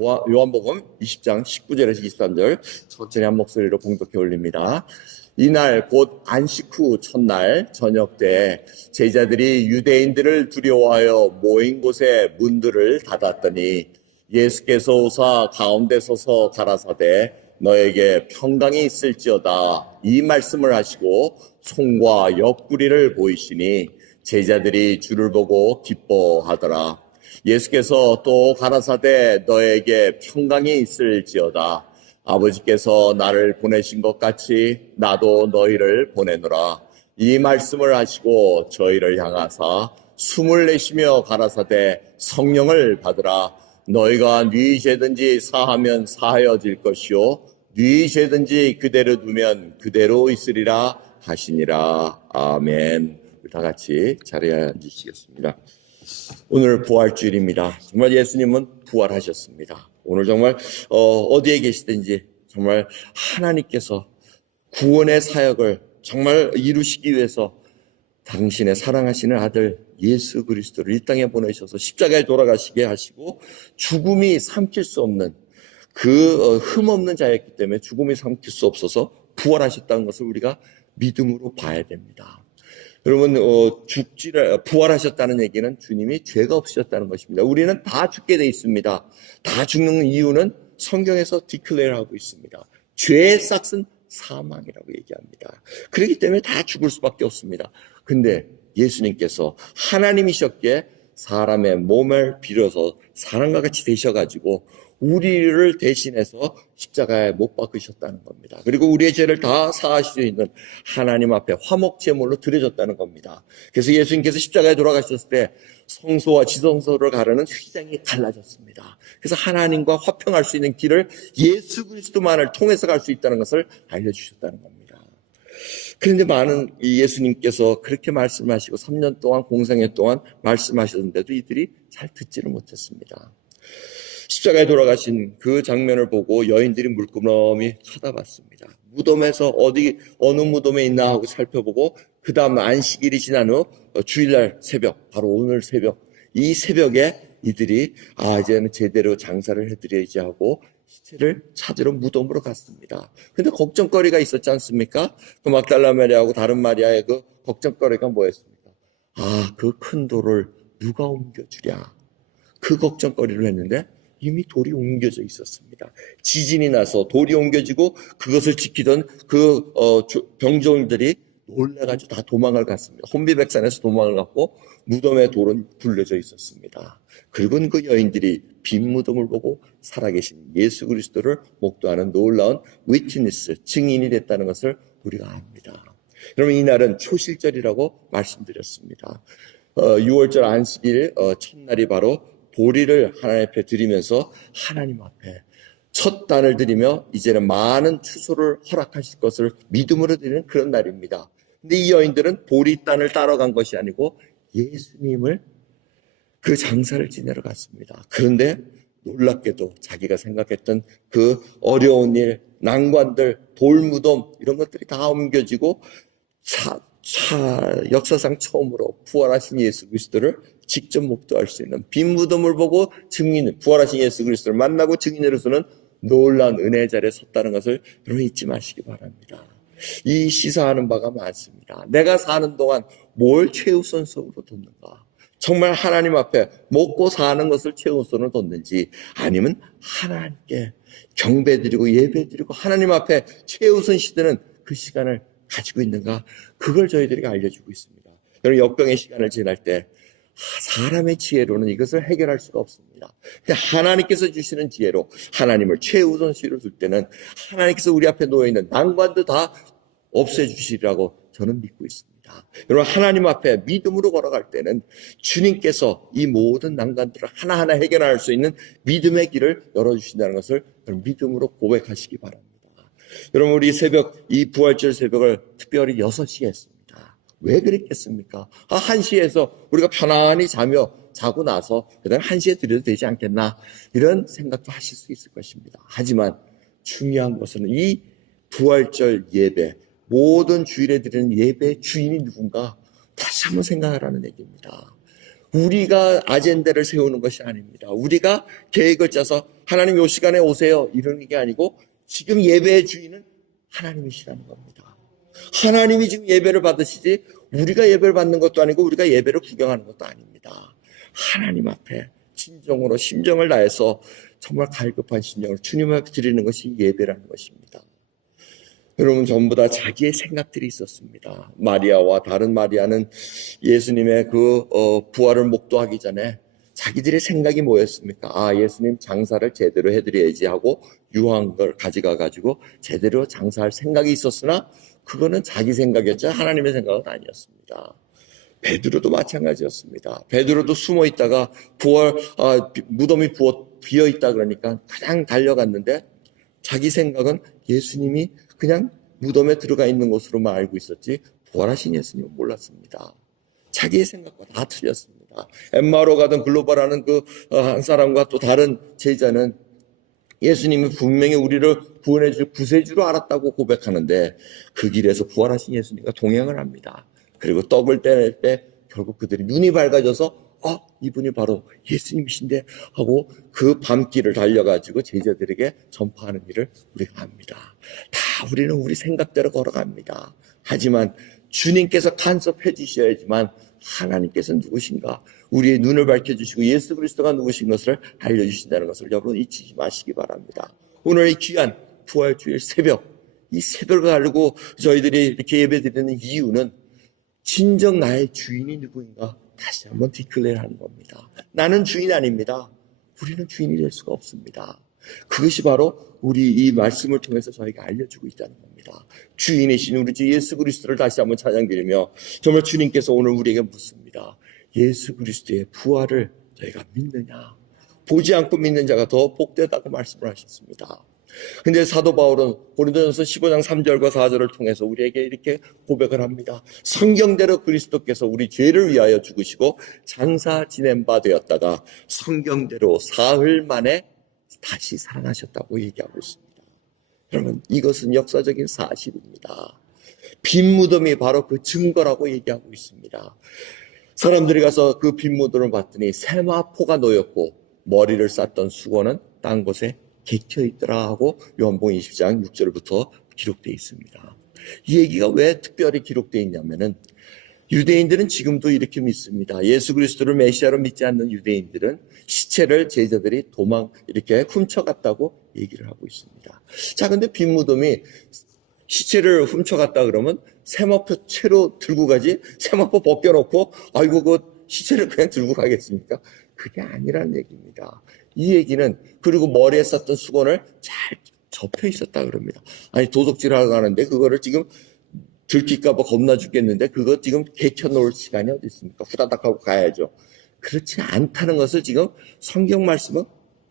요한복음 20장 19절에서 23절 천천히 한 목소리로 봉독해 올립니다. 이날 곧 안식 후 첫날 저녁 때 제자들이 유대인들을 두려워하여 모인 곳에 문들을 닫았더니 예수께서 오사 가운데 서서 가라사대 너에게 평강이 있을지어다 이 말씀을 하시고 손과 옆구리를 보이시니 제자들이 주를 보고 기뻐하더라. 예수께서 또 가라사대 너에게 평강이 있을지어다. 아버지께서 나를 보내신 것 같이 나도 너희를 보내노라. 이 말씀을 하시고 저희를 향하사 숨을 내쉬며 가라사대 성령을 받으라. 너희가 네 죄든지 사하면 사하여질 것이요 네 죄든지 그대로 두면 그대로 있으리라 하시니라. 아멘. 다 같이 자리에 앉으시겠습니다. 오늘 부활주일입니다. 정말 예수님은 부활하셨습니다. 오늘 정말 어디에 계시든지 정말 하나님께서 구원의 사역을 정말 이루시기 위해서 당신의 사랑하시는 아들 예수 그리스도를 이 땅에 보내셔서 십자가에 돌아가시게 하시고 죽음이 삼킬 수 없는 그 흠없는 자였기 때문에 죽음이 삼킬 수 없어서 부활하셨다는 것을 우리가 믿음으로 봐야 됩니다. 여러분 부활하셨다는 얘기는 주님이 죄가 없으셨다는 것입니다. 우리는 다 죽게 돼 있습니다. 다 죽는 이유는 성경에서 디클레어하고 있습니다. 죄의 싹은 사망이라고 얘기합니다. 그렇기 때문에 다 죽을 수밖에 없습니다. 근데 예수님께서 하나님이셨기에 사람의 몸을 빌어서 사람과 같이 되셔가지고 우리를 대신해서 십자가에 못 박으셨다는 겁니다. 그리고 우리의 죄를 다 사하실 수 있는 하나님 앞에 화목제물로 드려졌다는 겁니다. 그래서 예수님께서 십자가에 돌아가셨을 때 성소와 지성소를 가르는 휘장이 갈라졌습니다. 그래서 하나님과 화평할 수 있는 길을 예수 그리스도만을 통해서 갈 수 있다는 것을 알려주셨다는 겁니다. 그런데 많은 예수님께서 그렇게 말씀하시고 3년 동안 공생애 동안 말씀하셨는데도 이들이 잘 듣지를 못했습니다. 십자가에 돌아가신 그 장면을 보고 여인들이 물끄러미 쳐다봤습니다. 무덤에서 어느 무덤에 있나 하고 살펴보고 그 다음 안식일이 지난 후 주일날 새벽, 바로 오늘 새벽, 이 새벽에 이들이 이제는 제대로 장사를 해드려야지 하고 시체를 찾으러 무덤으로 갔습니다. 근데 걱정거리가 있었지 않습니까? 그 막달라 마리아하고 다른 마리아의 그 걱정거리가 뭐였습니까? 그 큰 돌을 누가 옮겨주랴. 그 걱정거리를 했는데 이미 돌이 옮겨져 있었습니다. 지진이 나서 돌이 옮겨지고 그것을 지키던 그 병졸들이 놀라가지고 다 도망을 갔습니다. 혼비백산에서 도망을 갔고 무덤에 돌은 굴려져 있었습니다. 그리고 그 여인들이 빈 무덤을 보고 살아계신 예수 그리스도를 목도하는 놀라운 위트니스, 증인이 됐다는 것을 우리가 압니다. 여러분 이날은 초실절이라고 말씀드렸습니다. 6월절 안식일 첫날이 바로 보리를 하나님 앞에 드리면서 하나님 앞에 첫 단을 드리며 이제는 많은 추수를 허락하실 것을 믿음으로 드리는 그런 날입니다. 근데 이 여인들은 보리 단을 따라간 것이 아니고 예수님을 그 장사를 지내러 갔습니다. 그런데 놀랍게도 자기가 생각했던 그 어려운 일, 난관들, 돌무덤 이런 것들이 다 옮겨지고 역사상 처음으로 부활하신 예수 그리스도를 직접 목도할 수 있는 빈 무덤을 보고 부활하신 예수 그리스도를 만나고 증인으로서는 놀라운 은혜의 자리에 섰다는 것을 여러분 잊지 마시기 바랍니다. 이 시사하는 바가 많습니다. 내가 사는 동안 뭘 최우선적으로 뒀는가? 정말 하나님 앞에 먹고 사는 것을 최우선으로 뒀는지 아니면 하나님께 경배드리고 예배드리고 하나님 앞에 최우선 시드는 그 시간을 가지고 있는가? 그걸 저희들이 알려주고 있습니다. 여러분 역병의 시간을 지날 때 사람의 지혜로는 이것을 해결할 수가 없습니다. 하나님께서 주시는 지혜로 하나님을 최우선시로 둘 때는 하나님께서 우리 앞에 놓여있는 난관도 다 없애주시리라고 저는 믿고 있습니다. 여러분 하나님 앞에 믿음으로 걸어갈 때는 주님께서 이 모든 난관들을 하나하나 해결할 수 있는 믿음의 길을 열어주신다는 것을 믿음으로 고백하시기 바랍니다. 여러분 우리 이 부활절 새벽을 특별히 6시에 했습니다. 왜 그랬겠습니까? 1시에서 우리가 편안히 자고 나서 그다음 1시에 드려도 되지 않겠나 이런 생각도 하실 수 있을 것입니다. 하지만 중요한 것은 이 부활절 예배 모든 주일에 드리는 예배의 주인이 누군가 다시 한번 생각하라는 얘기입니다. 우리가 아젠다를 세우는 것이 아닙니다. 우리가 계획을 짜서 하나님 요 시간에 오세요. 이러는 게 아니고 지금 예배의 주인은 하나님이시라는 겁니다. 하나님이 지금 예배를 받으시지 우리가 예배를 받는 것도 아니고 우리가 예배를 구경하는 것도 아닙니다. 하나님 앞에 진정으로 심정을 다해서 정말 갈급한 심정을 주님 앞에 드리는 것이 예배라는 것입니다. 여러분 전부 다 자기의 생각들이 있었습니다. 마리아와 다른 마리아는 예수님의 부활을 목도하기 전에 자기들의 생각이 뭐였습니까? 예수님 장사를 제대로 해드려야지 하고 유한 걸 가져가가지고 제대로 장사할 생각이 있었으나 그거는 자기 생각이었죠. 하나님의 생각은 아니었습니다. 베드로도 마찬가지였습니다. 베드로도 숨어 있다가 무덤이 비어 있다 그러니까 그냥 달려갔는데 자기 생각은 예수님이 그냥 무덤에 들어가 있는 것으로만 알고 있었지 부활하신 예수님은 몰랐습니다. 자기의 생각과 다 틀렸습니다. 엠마오로 가던 글로바라는 한 사람과 또 다른 제자는 예수님이 분명히 우리를 구원해 줄 구세주로 알았다고 고백하는데 그 길에서 부활하신 예수님과 동행을 합니다. 그리고 떡을 떼낼 때 결국 그들이 눈이 밝아져서 이분이 바로 예수님이신데 하고 그 밤길을 달려가지고 제자들에게 전파하는 일을 우리가 합니다. 다 우리는 우리 생각대로 걸어갑니다. 하지만 주님께서 간섭해 주셔야지만 하나님께서 누구신가 우리의 눈을 밝혀주시고 예수 그리스도가 누구신 것을 알려주신다는 것을 여러분 잊지 마시기 바랍니다. 오늘 이 귀한 부활주일 새벽 이 새벽을 가지고 저희들이 이렇게 예배드리는 이유는 진정 나의 주인이 누구인가 다시 한번 디클레어하는 겁니다. 나는 주인 아닙니다. 우리는 주인이 될 수가 없습니다. 그것이 바로 우리 이 말씀을 통해서 저희가 알려주고 있다는 겁니다. 주인이신 우리 주 예수 그리스도를 다시 한번 찬양드리며 정말 주님께서 오늘 우리에게 묻습니다. 예수 그리스도의 부활을 저희가 믿느냐? 보지 않고 믿는 자가 더 복되다고 말씀을 하셨습니다. 근데 사도 바울은 고린도전서 15장 3절과 4절을 통해서 우리에게 이렇게 고백을 합니다. 성경대로 그리스도께서 우리 죄를 위하여 죽으시고 장사 지낸 바 되었다가 성경대로 사흘 만에 다시 살아나셨다고 얘기하고 있습니다. 여러분 이것은 역사적인 사실입니다. 빈 무덤이 바로 그 증거라고 얘기하고 있습니다. 사람들이 가서 그 빈 무덤을 봤더니 세마포가 놓였고 머리를 쌌던 수건은 딴 곳에 개켜 있더라 하고 요한복음 20장 6절부터 기록되어 있습니다. 이 얘기가 왜 특별히 기록되어 있냐면은 유대인들은 지금도 이렇게 믿습니다. 예수 그리스도를 메시아로 믿지 않는 유대인들은 시체를 제자들이 이렇게 훔쳐갔다고 얘기를 하고 있습니다. 자, 근데 빈 무덤이 시체를 훔쳐갔다 그러면 세마포 채로 들고 가지 세마포 벗겨놓고 그 시체를 그냥 들고 가겠습니까? 그게 아니라는 얘기입니다. 이 얘기는 그리고 머리에 썼던 수건을 잘 접혀 있었다 그럽니다. 도둑질하러 가는데 그거를 지금 들킬까 봐 겁나 죽겠는데 그거 지금 개켜놓을 시간이 어디 있습니까? 후다닥 하고 가야죠. 그렇지 않다는 것을 지금 성경 말씀은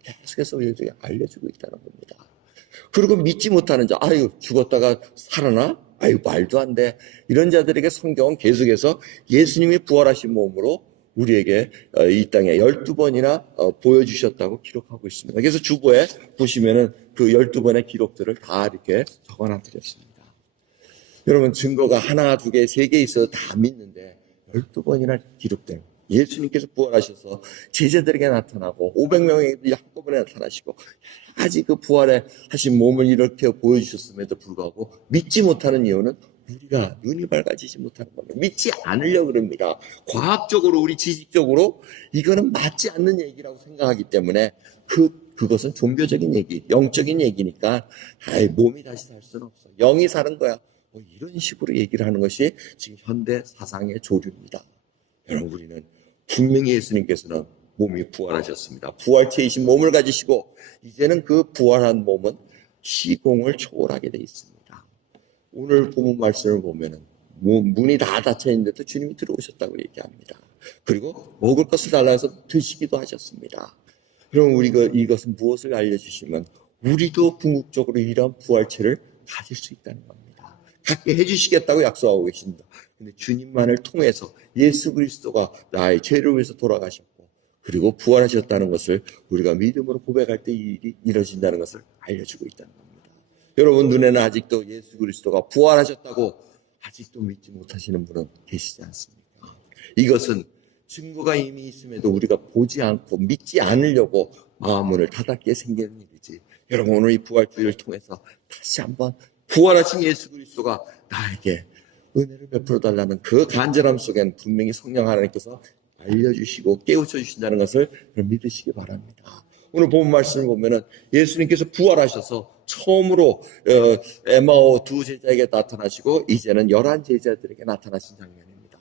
계속해서 우리에게 알려주고 있다는 겁니다. 그리고 믿지 못하는 자, 죽었다가 살아나? 말도 안 돼. 이런 자들에게 성경은 계속해서 예수님이 부활하신 몸으로 우리에게 이 땅에 12번이나 보여주셨다고 기록하고 있습니다. 그래서 주보에 보시면은 그 12번의 기록들을 다 이렇게 적어놔 드렸습니다. 여러분 증거가 하나, 두 개, 세 개 있어도 다 믿는데 12번이나 기록된 예수님께서 부활하셔서 제자들에게 나타나고 500명에게 한꺼번에 나타나시고 아직 그 부활에 하신 몸을 이렇게 보여주셨음에도 불구하고 믿지 못하는 이유는 우리가 눈이 밝아지지 못하는 겁니다. 믿지 않으려고 그럽니다. 과학적으로 우리 지식적으로 이거는 맞지 않는 얘기라고 생각하기 때문에 그것은 종교적인 얘기, 영적인 얘기니까 몸이 다시 살 수는 없어. 영이 사는 거야. 이런 식으로 얘기를 하는 것이 지금 현대 사상의 조류입니다. 여러분 우리는 분명히 예수님께서는 몸이 부활하셨습니다. 부활체이신 몸을 가지시고 이제는 그 부활한 몸은 시공을 초월하게 돼 있습니다. 오늘 본문 말씀을 보면은 문이 다 닫혀 있는데도 주님이 들어오셨다고 얘기합니다. 그리고 먹을 것을 달라서 드시기도 하셨습니다. 그럼 이것은 무엇을 알려주시면 우리도 궁극적으로 이러한 부활체를 가질 수 있다는 겁니다. 갖게 해주시겠다고 약속하고 계십니다. 근데 주님만을 통해서 예수 그리스도가 나의 죄를 위해서 돌아가셨고 그리고 부활하셨다는 것을 우리가 믿음으로 고백할 때 이 일이 이루어진다는 것을 알려주고 있다는 겁니다. 여러분 눈에는 아직도 예수 그리스도가 부활하셨다고 아직도 믿지 못하시는 분은 계시지 않습니까? 이것은 증거가 이미 있음에도 우리가 보지 않고 믿지 않으려고 마음 문을 닫았기에 생기는 일이지. 여러분, 오늘 이 부활주의를 통해서 다시 한번 부활하신 예수 그리스도가 나에게 은혜를 베풀어 달라는 그 간절함 속엔 분명히 성령 하나님께서 알려주시고 깨우쳐 주신다는 것을 믿으시기 바랍니다. 오늘 본 말씀을 보면은 예수님께서 부활하셔서 처음으로 에마오 두 제자에게 나타나시고 이제는 11 제자들에게 나타나신 장면입니다.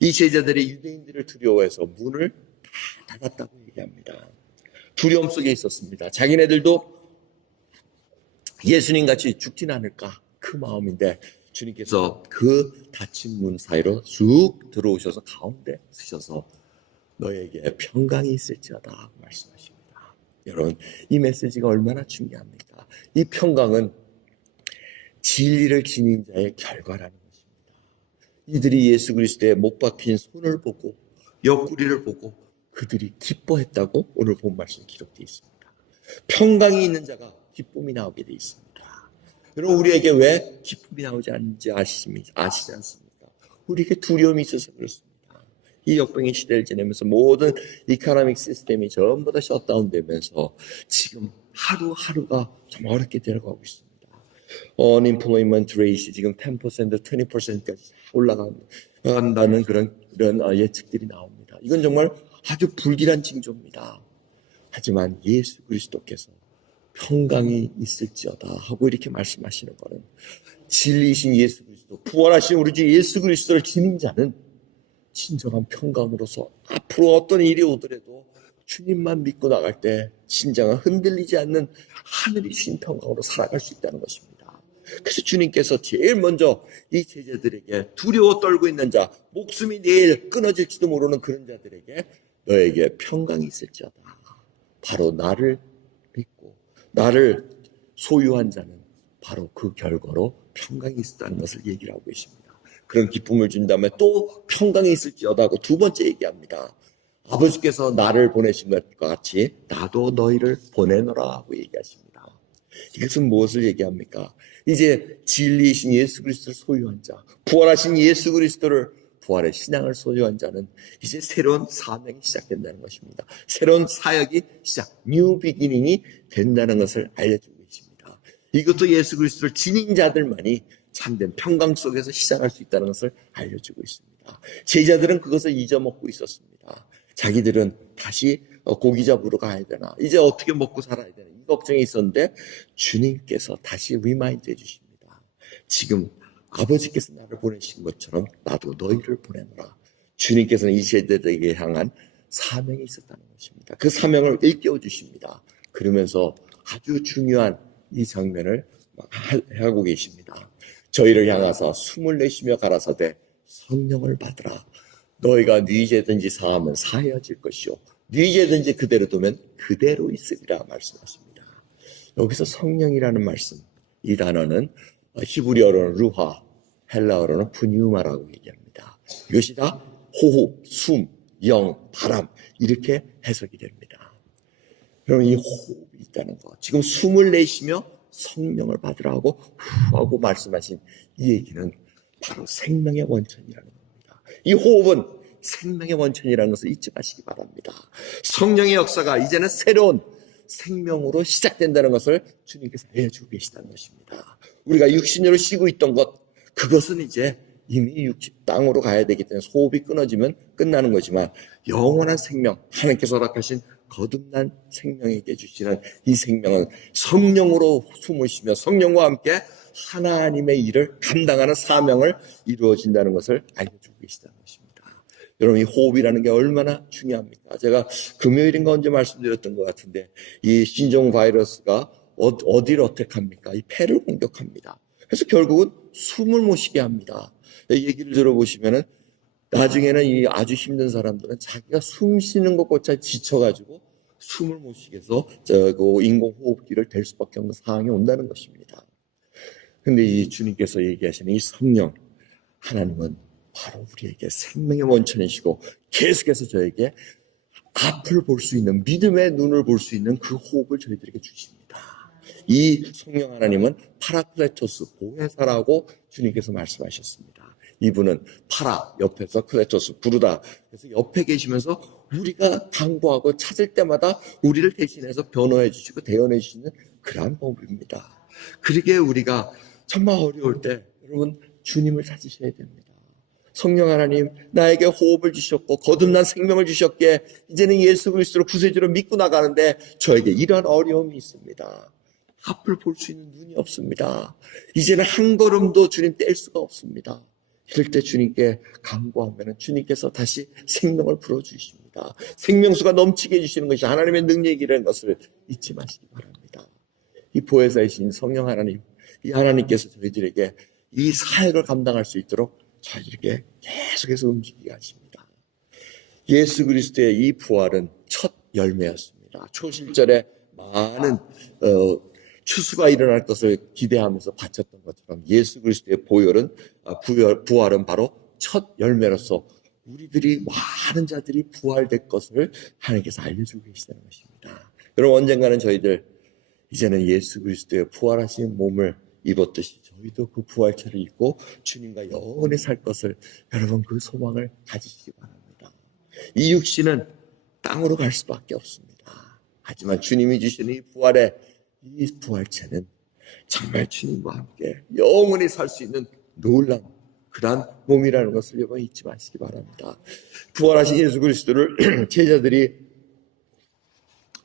이 제자들이 유대인들을 두려워해서 문을 다 닫았다고 얘기합니다. 두려움 속에 있었습니다. 자기네들도 예수님같이 죽진 않을까 그 마음인데 주님께서 그 닫힌 문 사이로 쭉 들어오셔서 가운데 서셔서 너에게 평강이 있을지어다 말씀하십니다. 여러분, 이 메시지가 얼마나 중요합니까? 이 평강은 진리를 지닌 자의 결과라는 것입니다. 이들이 예수 그리스도의 못 박힌 손을 보고 옆구리를 보고 그들이 기뻐했다고 오늘 본 말씀 기록되어 있습니다. 평강이 있는 자가 기쁨이 나오게 되어 있습니다. 여러분, 우리에게 왜 기쁨이 나오지 않는지 아시지 않습니까? 우리에게 두려움이 있어서 그렇습니다. 이 역병의 시대를 지내면서 모든 이코노믹 시스템이 전부 다 셧다운되면서 지금 하루하루가 좀 어렵게 되어가고 있습니다. Unemployment rate이 지금 10%, 20%까지 올라간다는 그런 예측들이 나옵니다. 이건 정말 아주 불길한 징조입니다. 하지만 예수 그리스도께서 평강이 있을지어다 하고 이렇게 말씀하시는 것은 진리이신 예수 그리스도, 부활하신 우리 주 예수 그리스도를 지닌 자는 진정한 평강으로서 앞으로 어떤 일이 오더라도 주님만 믿고 나갈 때 심장은 흔들리지 않는 하늘이 주신 평강으로 살아갈 수 있다는 것입니다. 그래서 주님께서 제일 먼저 이 제자들에게 두려워 떨고 있는 자, 목숨이 내일 끊어질지도 모르는 그런 자들에게 너에게 평강이 있을지어다. 바로 나를 믿고 나를 소유한 자는 바로 그 결과로 평강이 있다는 것을 얘기를 하고 계십니다. 그런 기쁨을 준 다음에 또 평강이 있을지어다 하고 두 번째 얘기합니다. 아버지께서 나를 보내신 것과 같이 나도 너희를 보내노라 하고 얘기하십니다. 이것은 무엇을 얘기합니까? 이제 진리이신 예수 그리스도를 소유한 자, 부활하신 예수 그리스도를 부활의 신앙을 소유한 자는 이제 새로운 사명이 시작된다는 것입니다. 새로운 사역이 뉴 비기닝이 된다는 것을 알려주고 계십니다. 이것도 예수 그리스도를 지닌 자들만이 참된 평강 속에서 시작할 수 있다는 것을 알려주고 있습니다. 제자들은 그것을 잊어먹고 있었습니다. 자기들은 다시 고기 잡으러 가야 되나, 이제 어떻게 먹고 살아야 되나, 이 걱정이 있었는데 주님께서 다시 리마인드 해주십니다. 지금 아버지께서 나를 보내신 것처럼 나도 너희를 보내노라. 주님께서는 이 세대들에게 향한 사명이 있었다는 것입니다. 그 사명을 일깨워 주십니다. 그러면서 아주 중요한 이 장면을 하고 계십니다. 저희를 향하사 숨을 내쉬며 가라사대 성령을 받으라. 너희가 네 죄든지 사하면 사하여질 것이요 네 죄든지 그대로 두면 그대로 있으리라 말씀하십니다. 여기서 성령이라는 말씀, 이 단어는 히브리어로는 루하, 헬라어로는 푸뉴마라고 얘기합니다. 이것이 다 호흡, 숨, 영, 바람 이렇게 해석이 됩니다. 여러분, 이 호흡이 있다는 것, 지금 숨을 내쉬며 성령을 받으라고 후 하고 말씀하신 이 얘기는 바로 생명의 원천이라는 겁니다. 이 호흡은 생명의 원천이라는 것을 잊지 마시기 바랍니다. 성령의 역사가 이제는 새로운 생명으로 시작된다는 것을 주님께서 알려주고 계시다는 것입니다. 우리가 육신으로 쉬고 있던 것, 그것은 이제 이미 땅으로 가야 되기 때문에 호흡이 끊어지면 끝나는 거지만 영원한 생명, 하나님께서 허락하신 거듭난 생명에게 주시는 이 생명은 성령으로 숨을 쉬며 성령과 함께 하나님의 일을 감당하는 사명을 이루어진다는 것을 알려주고 계시다는 것입니다. 여러분, 이 호흡이라는 게 얼마나 중요합니까? 제가 금요일인가 언제 말씀드렸던 것 같은데 이 신종 바이러스가 어디를 어택합니까? 이 폐를 공격합니다. 그래서 결국은 숨을 못 쉬게 합니다. 얘기를 들어보시면은 나중에는 이 아주 힘든 사람들은 자기가 숨 쉬는 것조차 지쳐가지고 숨을 못 쉬게 해서 인공호흡기를 댈 수밖에 없는 상황이 온다는 것입니다. 근데 이 주님께서 얘기하시는 이 성령, 하나님은 바로 우리에게 생명의 원천이시고 계속해서 저에게 앞을 볼 수 있는, 믿음의 눈을 볼 수 있는 그 호흡을 저희들에게 주십니다. 이 성령 하나님은 파라클레토스, 보혜사라고 주님께서 말씀하셨습니다. 이분은 파라, 옆에서 클레토스, 부르다. 그래서 옆에 계시면서 우리가 당부하고 찾을 때마다 우리를 대신해서 변호해 주시고 대언해 주시는 그러한 법입니다. 그러기에 우리가 정말 어려울 때 여러분 주님을 찾으셔야 됩니다. 성령 하나님, 나에게 호흡을 주셨고 거듭난 생명을 주셨기에 이제는 예수 그리스도를 구세주로 믿고 나가는데 저에게 이러한 어려움이 있습니다. 앞을 볼 수 있는 눈이 없습니다. 이제는 한 걸음도 주님 뗄 수가 없습니다. 이럴 때 주님께 간구하면 주님께서 다시 생명을 불어주십니다. 생명수가 넘치게 해주시는 것이 하나님의 능력이라는 것을 잊지 마시기 바랍니다. 이 보혜사이신 성령 하나님, 이 하나님께서 저희들에게 이 사역을 감당할 수 있도록 저희들에게 계속해서 움직이게 하십니다. 예수 그리스도의 이 부활은 첫 열매였습니다. 초실절에 많은 추수가 일어날 것을 기대하면서 바쳤던 것처럼 예수 그리스도의 부활은 바로 첫 열매로서 우리들이 많은 자들이 부활될 것을 하나님께서 알려주고 계시다는 것입니다. 여러분 언젠가는 저희들 이제는 예수 그리스도의 부활하신 몸을 입었듯이 저희도 그 부활체를 입고 주님과 영원히 살 것을 여러분 그 소망을 가지시기 바랍니다. 이 육신은 땅으로 갈 수밖에 없습니다. 하지만 주님이 주시는 이 부활체는 정말 주님과 함께 영원히 살 수 있는 놀라운 그러한 몸이라는 것을 여러분 잊지 마시기 바랍니다. 부활하신 예수 그리스도를 제자들이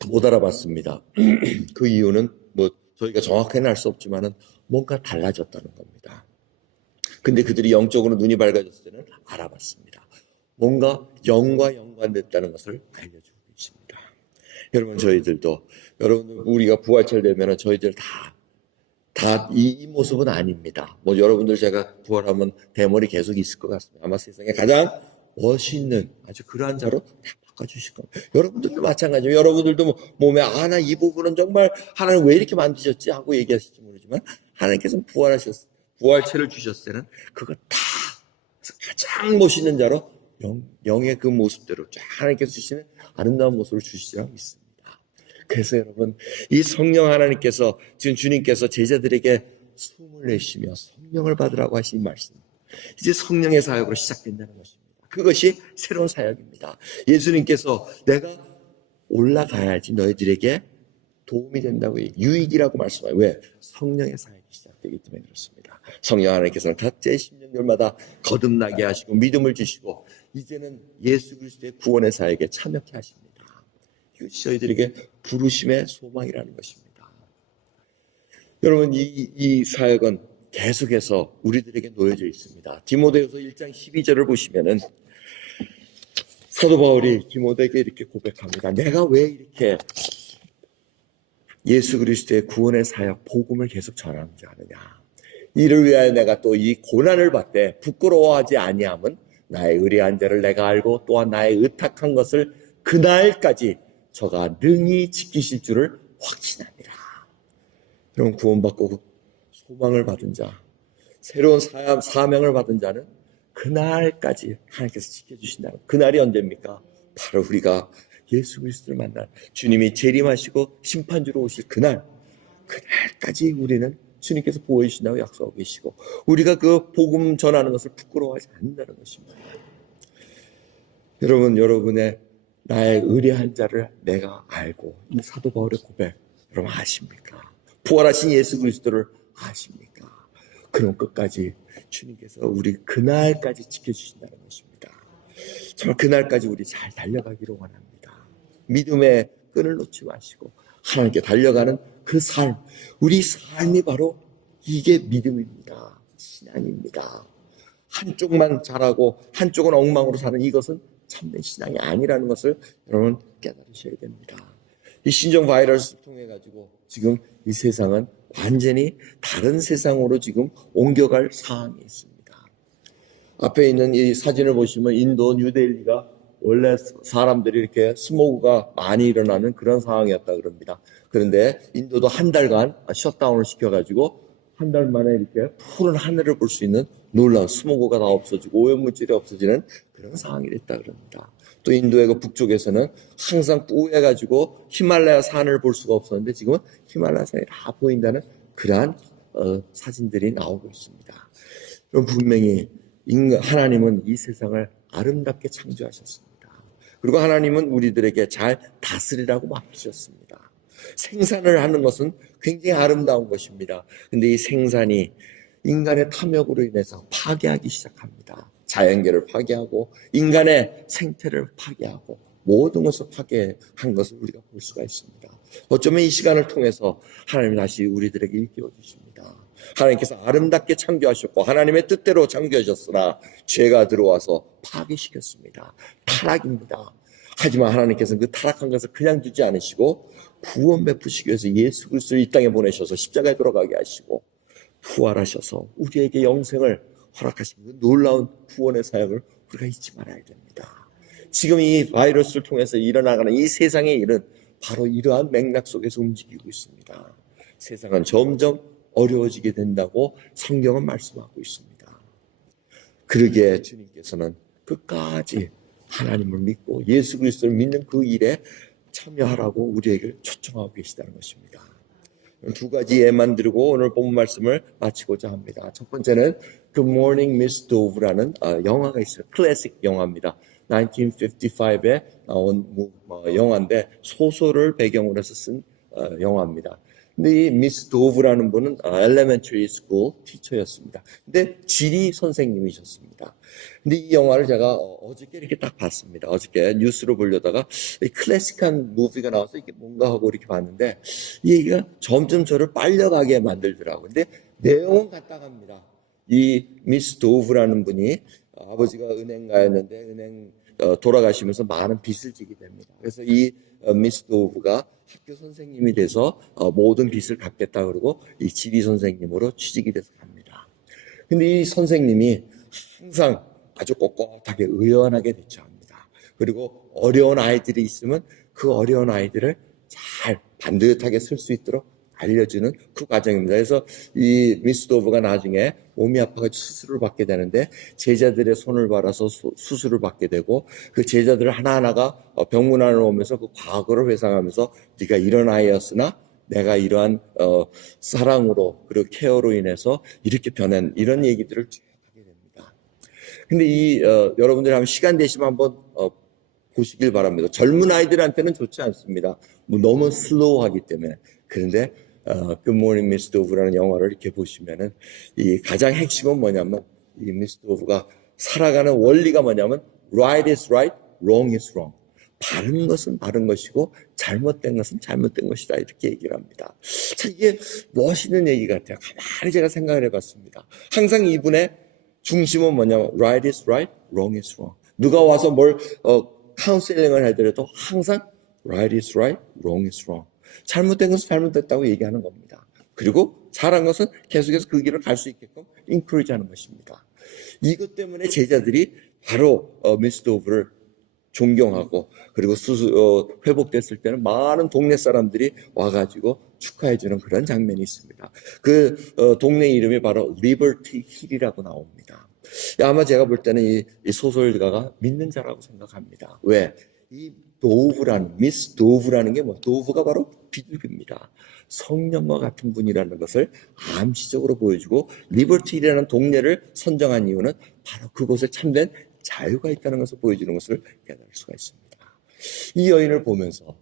못 알아봤습니다. 그 이유는 저희가 정확히는 알 수 없지만은 뭔가 달라졌다는 겁니다. 근데 그들이 영적으로 눈이 밝아졌을 때는 알아봤습니다. 뭔가 영과 연관됐다는 것을 알려주고 계십니다. 여러분 저희들도 우리가 부활절 되면은 저희들 다 이 모습은 아닙니다. 여러분들 제가 부활하면 대머리 계속 있을 것 같습니다. 아마 세상에 가장 멋있는 아주 그러한 자로 다 바꿔주실 겁니다. 여러분들도 마찬가지예요. 여러분들도 몸에 나 이 부분은 정말 하나님 왜 이렇게 만드셨지 하고 얘기하실지 모르지만 하나님께서는 부활체를 주셨을 때는 그거 다 가장 멋있는 자로 영의 그 모습대로 하나님께서 주시는 아름다운 모습을 주시라고 믿습니다. 그래서 여러분 이 성령 하나님께서 지금 주님께서 제자들에게 숨을 내쉬며 성령을 받으라고 하신 말씀, 이제 성령의 사역으로 시작된다는 것입니다. 그것이 새로운 사역입니다. 예수님께서 내가 올라가야지 너희들에게 도움이 된다고 유익이라고 말씀하요. 왜? 성령의 사역이 시작되기 때문에 그렇습니다. 성령 하나님께서는 각자의 심령들마다 거듭나게 하시고 믿음을 주시고 이제는 예수 그리스도의 구원의 사역에 참여케 하십니다. 이것이 저희들에게 부르심의 소망이라는 것입니다. 여러분 이 사역은 계속해서 우리들에게 놓여져 있습니다. 디모데후서 1장 12절을 보시면은 사도 바울이 디모데에게 이렇게 고백합니다. 내가 왜 이렇게 예수 그리스도의 구원의 사역 복음을 계속 전하는지 아느냐. 이를 위하여 내가 또 이 고난을 받되 부끄러워하지 아니함은 나의 의뢰한 자를 내가 알고 또한 나의 의탁한 것을 그날까지 저가 능히 지키실 줄을 확신합니다. 여러분 구원받고 소망을 받은 자, 새로운 사명을 받은 자는 그날까지 하나님께서 지켜주신다는 그날이 언제입니까? 바로 우리가 예수 그리스도를 만날 주님이 재림하시고 심판주로 오실 그날까지 우리는 주님께서 보호해 주신다고 약속하고 계시고 우리가 그 복음 전하는 것을 부끄러워하지 않는다는 것입니다. 여러분의 나의 의뢰한 자를 내가 알고 이 사도 바울의 고백 여러분 아십니까? 부활하신 예수 그리스도를 아십니까? 그럼 끝까지 주님께서 우리 그날까지 지켜주신다는 것입니다. 정말 그날까지 우리 잘 달려가기를 원합니다. 믿음의 끈을 놓지 마시고 하나님께 달려가는 그 삶, 우리 삶이 바로 이게 믿음입니다. 신앙입니다. 한쪽만 잘하고 한쪽은 엉망으로 사는 이것은 참된 신앙이 아니라는 것을 여러분 깨달으셔야 됩니다. 이 신종 바이러스를 통해 가지고 지금 이 세상은 완전히 다른 세상으로 지금 옮겨갈 상황이 있습니다. 앞에 있는 이 사진을 보시면 인도 뉴델리가 원래 사람들이 이렇게 스모그가 많이 일어나는 그런 상황이었다 그럽니다. 그런데 인도도 한 달간 셧다운을 시켜가지고 한 달 만에 이렇게 푸른 하늘을 볼 수 있는 놀라운 스모그가 다 없어지고 오염물질이 없어지는 그런 상황이 됐다 그럽니다. 또 인도의 그 북쪽에서는 항상 뿌해가지고 히말라야 산을 볼 수가 없었는데 지금은 히말라야 산이 다 보인다는 그러한 사진들이 나오고 있습니다. 그럼 분명히 하나님은 이 세상을 아름답게 창조하셨습니다. 그리고 하나님은 우리들에게 잘 다스리라고 맡기셨습니다. 생산을 하는 것은 굉장히 아름다운 것입니다. 근데 이 생산이 인간의 탐욕으로 인해서 파괴하기 시작합니다. 자연계를 파괴하고 인간의 생태를 파괴하고 모든 것을 파괴한 것을 우리가 볼 수가 있습니다. 어쩌면 이 시간을 통해서 하나님 다시 우리들에게 일깨워 주십니다. 하나님께서 아름답게 창조하셨고 하나님의 뜻대로 창조하셨으나 죄가 들어와서 파괴시켰습니다. 타락입니다. 하지만 하나님께서는 그 타락한 것을 그냥 두지 않으시고 구원 베푸시기 위해서 예수 그리스도를 이 땅에 보내셔서 십자가에 돌아가게 하시고 부활하셔서 우리에게 영생을 허락하신 그 놀라운 구원의 사역을 우리가 잊지 말아야 됩니다. 지금 이 바이러스를 통해서 일어나가는 이 세상의 일은 바로 이러한 맥락 속에서 움직이고 있습니다. 세상은 점점 어려워지게 된다고 성경은 말씀하고 있습니다. 그러기에 주님께서는 끝까지 하나님을 믿고 예수 그리스도를 믿는 그 일에 참여하라고 우리에게 초청하고 계시다는 것입니다. 두 가지 예만 드리고 오늘 본문 말씀을 마치고자 합니다. 첫 번째는 Good Morning Miss Dove라는 영화가 있어요. 클래식 영화입니다. 1955에 나온 영화인데 소설을 배경으로 해서 쓴 영화입니다. 근데 이 미스 도브라는 분은 엘레멘터리 스쿨 티처였습니다. 근데 지리 선생님이셨습니다. 근데 이 영화를 제가 어저께 이렇게 딱 봤습니다. 어저께 뉴스로 보려다가 클래식한 무비가 나와서 이게 뭔가 하고 이렇게 봤는데 이 얘기가 점점 저를 빨려가게 만들더라고요. 근데 내용은 같다갑니다. 이 미스 도브라는 분이 아버지가 은행가였는데 은행 돌아가시면서 많은 빚을 지게 됩니다. 그래서 이 미스 도브가 학교 선생님이 돼서 모든 빚을 갚겠다 그러고 이 지리 선생님으로 취직이 돼서 갑니다. 근데 이 선생님이 항상 아주 꼿꼿하게 의연하게 대처합니다. 그리고 어려운 아이들이 있으면 그 어려운 아이들을 잘 반듯하게 쓸 수 있도록 알려주는 그 과정입니다. 그래서 이 미스 도브가 나중에 몸이 아파서 수술을 받게 되는데 제자들의 손을 받아서 수술을 받게 되고 그 제자들 하나하나가 병문 안으로 오면서 그 과거를 회상하면서 네가 이런 아이였으나 내가 이러한 사랑으로 그리고 케어로 인해서 이렇게 변한 이런 얘기들을 쭉 하게 됩니다. 근데 이 여러분들이 한번 시간 되시면 한번 보시길 바랍니다. 젊은 아이들한테는 좋지 않습니다. 뭐 너무 슬로우하기 때문에. 그런데 Good Morning Miss Dove라는 영화를 이렇게 보시면은 이 가장 핵심은 뭐냐면 이 미스 도브가 살아가는 원리가 뭐냐면 right is right, wrong is wrong. 바른 것은 바른 것이고 잘못된 것은 잘못된 것이다 이렇게 얘기를 합니다. 자, 이게 멋있는 얘기 같아요. 가만히 제가 생각을 해봤습니다. 항상 이분의 중심은 뭐냐면 right is right, wrong is wrong. 누가 와서 뭘 카운셀링을 해드려도 항상 right is right, wrong is wrong. 잘못된 것은 잘못됐다고 얘기하는 겁니다. 그리고 잘한 것은 계속해서 그 길을 갈 수 있게끔 인크리지하는 것입니다. 이것 때문에 제자들이 바로 미스 도브를 존경하고 그리고 회복됐을 때는 많은 동네 사람들이 와가지고 축하해주는 그런 장면이 있습니다. 그 동네 이름이 바로 리버티 힐이라고 나옵니다. 아마 제가 볼 때는 이 소설가가 믿는 자라고 생각합니다. 왜? 이 도브라는 미스 도브라는 게 도브가 바로 비둘기입니다. 성령과 같은 분이라는 것을 암시적으로 보여주고 리버티라는 동네를 선정한 이유는 바로 그곳에 참된 자유가 있다는 것을 보여주는 것을 깨달을 수가 있습니다. 이 여인을 보면서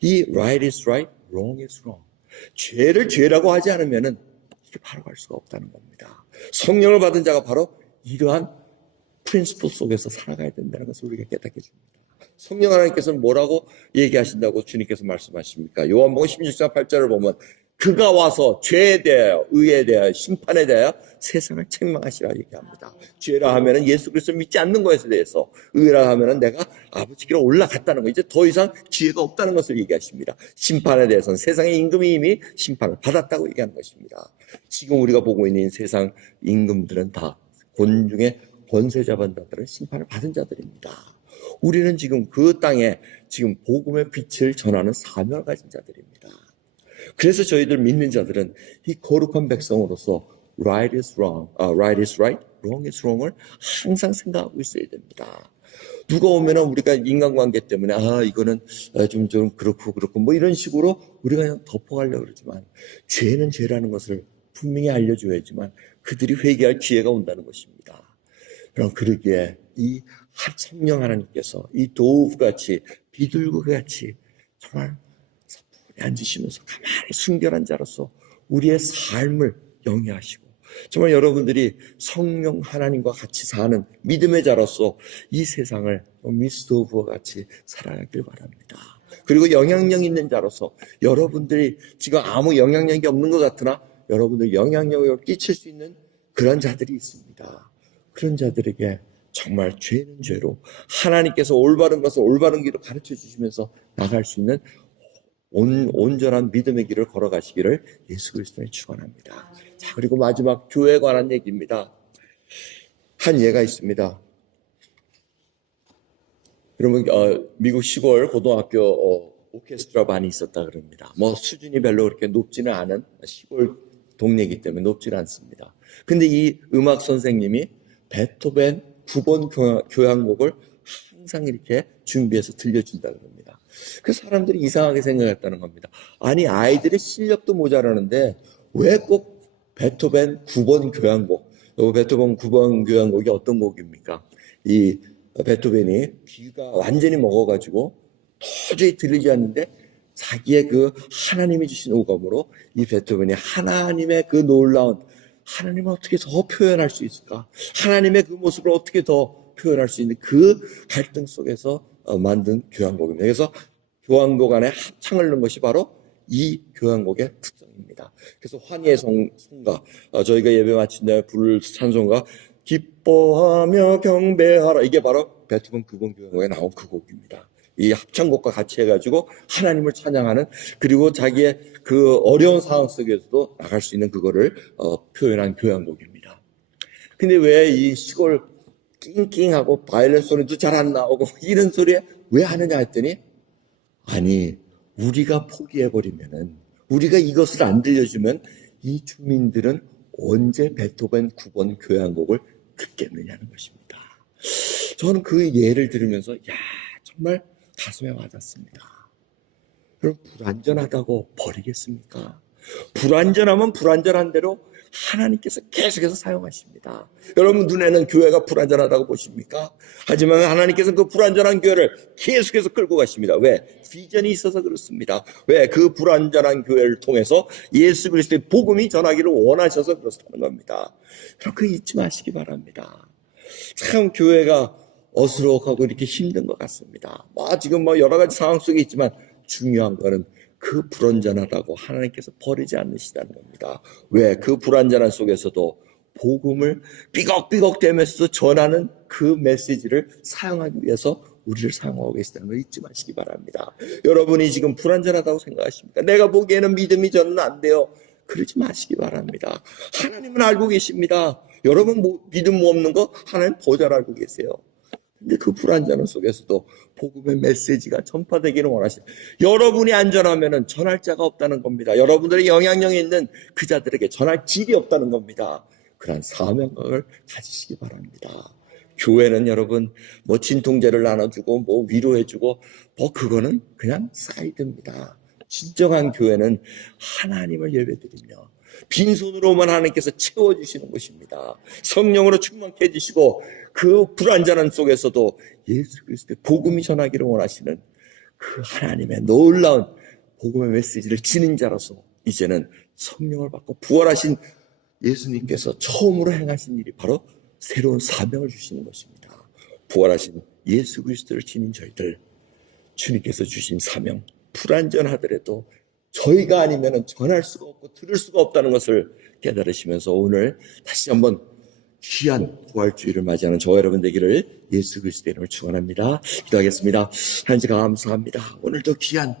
이 right is right, wrong is wrong. 죄를 죄라고 하지 않으면은 이게 바로 갈 수가 없다는 겁니다. 성령을 받은 자가 바로 이러한 프린시플 속에서 살아가야 된다는 것을 우리가 깨닫게 줍니다. 성령 하나님께서는 뭐라고 얘기하신다고 주님께서 말씀하십니까? 요한복음 16장 8절을 보면 그가 와서 죄에 대하여 의에 대하여 심판에 대하여 세상을 책망하시라 얘기합니다. 죄라 하면은 예수 그리스도를 믿지 않는 것에 대해서, 의라 하면은 내가 아버지께로 올라갔다는 거, 이제 더 이상 기회가 없다는 것을 얘기하십니다. 심판에 대해서는 세상의 임금이 이미 심판을 받았다고 얘기하는 것입니다. 지금 우리가 보고 있는 세상 임금들은 다 곤중의 권세 잡은 자들은 심판을 받은 자들입니다. 우리는 지금 그 땅에 지금 복음의 빛을 전하는 사명을 가진 자들입니다. 그래서 저희들 믿는 자들은 이 거룩한 백성으로서 right is wrong, right is right, wrong is wrong을 항상 생각하고 있어야 됩니다. 누가 오면은 우리가 인간관계 때문에 이거는 좀 그렇고 뭐 이런 식으로 우리가 그냥 덮어가려고 그러지만 죄는 죄라는 것을 분명히 알려줘야지만 그들이 회개할 기회가 온다는 것입니다. 그럼 그러기에 이 성령 하나님께서 이 도우같이 비둘기같이 정말 섭리 앉으시면서 가만히 순결한 자로서 우리의 삶을 영위하시고 정말 여러분들이 성령 하나님과 같이 사는 믿음의 자로서 이 세상을 미스 도우와 같이 살아가길 바랍니다. 그리고 영향력 있는 자로서 여러분들이 지금 아무 영향력이 없는 것 같으나 여러분들 영향력을 끼칠 수 있는 그런 자들이 있습니다. 그런 자들에게 정말 죄는 죄로 하나님께서 올바른 것을 올바른 길로 가르쳐 주시면서 나갈 수 있는 온전한 믿음의 길을 걸어가시기를 예수 그리스도에 축원합니다. 자, 그리고 마지막 교회에 관한 얘기입니다. 한 예가 있습니다. 여러분 미국 시골 고등학교 오케스트라 반이 있었다 그럽니다. 뭐 수준이 별로 그렇게 높지는 않은 시골 동네이기 때문에 높지는 않습니다. 근데 이 음악 선생님이 베토벤 9번 교향곡을 항상 이렇게 준비해서 들려준다는 겁니다. 그 사람들이 이상하게 생각했다는 겁니다. 아니 아이들의 실력도 모자라는데 왜 꼭 베토벤 9번 교향곡, 베토벤 9번 교향곡이 어떤 곡입니까? 이 베토벤이 귀가 완전히 먹어가지고 도저히 들리지 않는데 자기의 그 하나님이 주신 오감으로 이 베토벤이 하나님의 그 놀라운 하나님을 어떻게 더 표현할 수 있을까? 하나님의 그 모습을 어떻게 더 표현할 수 있는 그 갈등 속에서 만든 교향곡입니다. 그래서 교향곡 안에 합창을 넣은 것이 바로 이 교향곡의 특성입니다. 그래서 환희의 성가, 저희가 예배 마친 다음에 부를 찬송가 기뻐하며 경배하라, 이게 바로 베토벤 9번 교향곡에 나온 그 곡입니다. 이 합창곡과 같이 해가지고 하나님을 찬양하는, 그리고 자기의 그 어려운 상황 속에서도 나갈 수 있는 그거를 표현한 교향곡입니다. 근데 왜 이 시골 낑낑하고 바이올린 소리도 잘 안 나오고 이런 소리에 왜 하느냐 했더니, 아니 우리가 포기해버리면은, 우리가 이것을 안 들려주면 이 주민들은 언제 베토벤 9번 교향곡을 듣겠느냐는 것입니다. 저는 그 예를 들으면서 정말 가슴에 와닿습니다. 그럼 불완전하다고 버리겠습니까? 불완전하면 불완전한 대로 하나님께서 계속해서 사용하십니다. 여러분 눈에는 교회가 불완전하다고 보십니까? 하지만 하나님께서는 그 불완전한 교회를 계속해서 끌고 가십니다. 왜? 비전이 있어서 그렇습니다. 왜? 그 불완전한 교회를 통해서 예수 그리스도의 복음이 전하기를 원하셔서 그렇다는 겁니다. 그렇게 잊지 마시기 바랍니다. 참 교회가 어수룩하고 이렇게 힘든 것 같습니다. 지금 여러 가지 상황 속에 있지만 중요한 거는 그 불완전하다고 하나님께서 버리지 않으시다는 겁니다. 왜? 그 불완전한 속에서도 복음을 삐걱삐걱 대면서 전하는 그 메시지를 사용하기 위해서 우리를 사용하고 계시다는 걸 잊지 마시기 바랍니다. 여러분이 지금 불완전하다고 생각하십니까? 내가 보기에는 믿음이 저는 안 돼요. 그러지 마시기 바랍니다. 하나님은 알고 계십니다. 여러분 믿음 없는 거 하나님 더 잘 알고 계세요. 근데 그 불안전 속에서도 복음의 메시지가 전파되기를 원하시죠. 여러분이 안전하면은 전할 자가 없다는 겁니다. 여러분들의 영향력이 있는 그 자들에게 전할 길이 없다는 겁니다. 그런 사명감을 가지시기 바랍니다. 교회는 여러분 진통제를 나눠주고 위로해주고 그거는 그냥 사이드입니다. 진정한 교회는 하나님을 예배드리며 빈손으로만 하나님께서 채워주시는 것입니다. 성령으로 충만케 해주시고 그 불완전한 속에서도 예수 그리스도의 복음이 전하기를 원하시는 그 하나님의 놀라운 복음의 메시지를 지닌 자로서 이제는 성령을 받고 부활하신 예수님께서 처음으로 행하신 일이 바로 새로운 사명을 주시는 것입니다. 부활하신 예수 그리스도를 지닌 저희들, 주님께서 주신 사명, 불완전하더라도 저희가 아니면 전할 수가 없고 들을 수가 없다는 것을 깨달으시면서 오늘 다시 한번 귀한 부활주의를 맞이하는 저와 여러분 되기를 예수 그리스도의 이름을 축원합니다. 기도하겠습니다. 하나님 감사합니다. 오늘도 귀한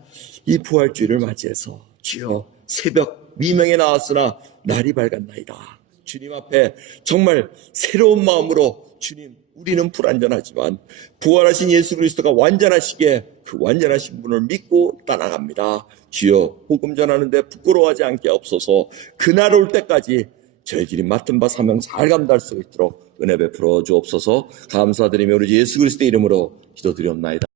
이 부활주의를 맞이해서 주여 새벽 미명에 나왔으나 날이 밝았나이다. 주님 앞에 정말 새로운 마음으로 주님, 우리는 불완전하지만 부활하신 예수 그리스도가 완전하시기에 그 완전하신 분을 믿고 따라갑니다. 주여 복음 전하는데 부끄러워하지 않게 없어서 그날 올 때까지 저희들이 맡은 바 사명 잘 감당할 수 있도록 은혜 베풀어 주옵소서. 감사드리며 우리 예수 그리스도의 이름으로 기도드리옵나이다.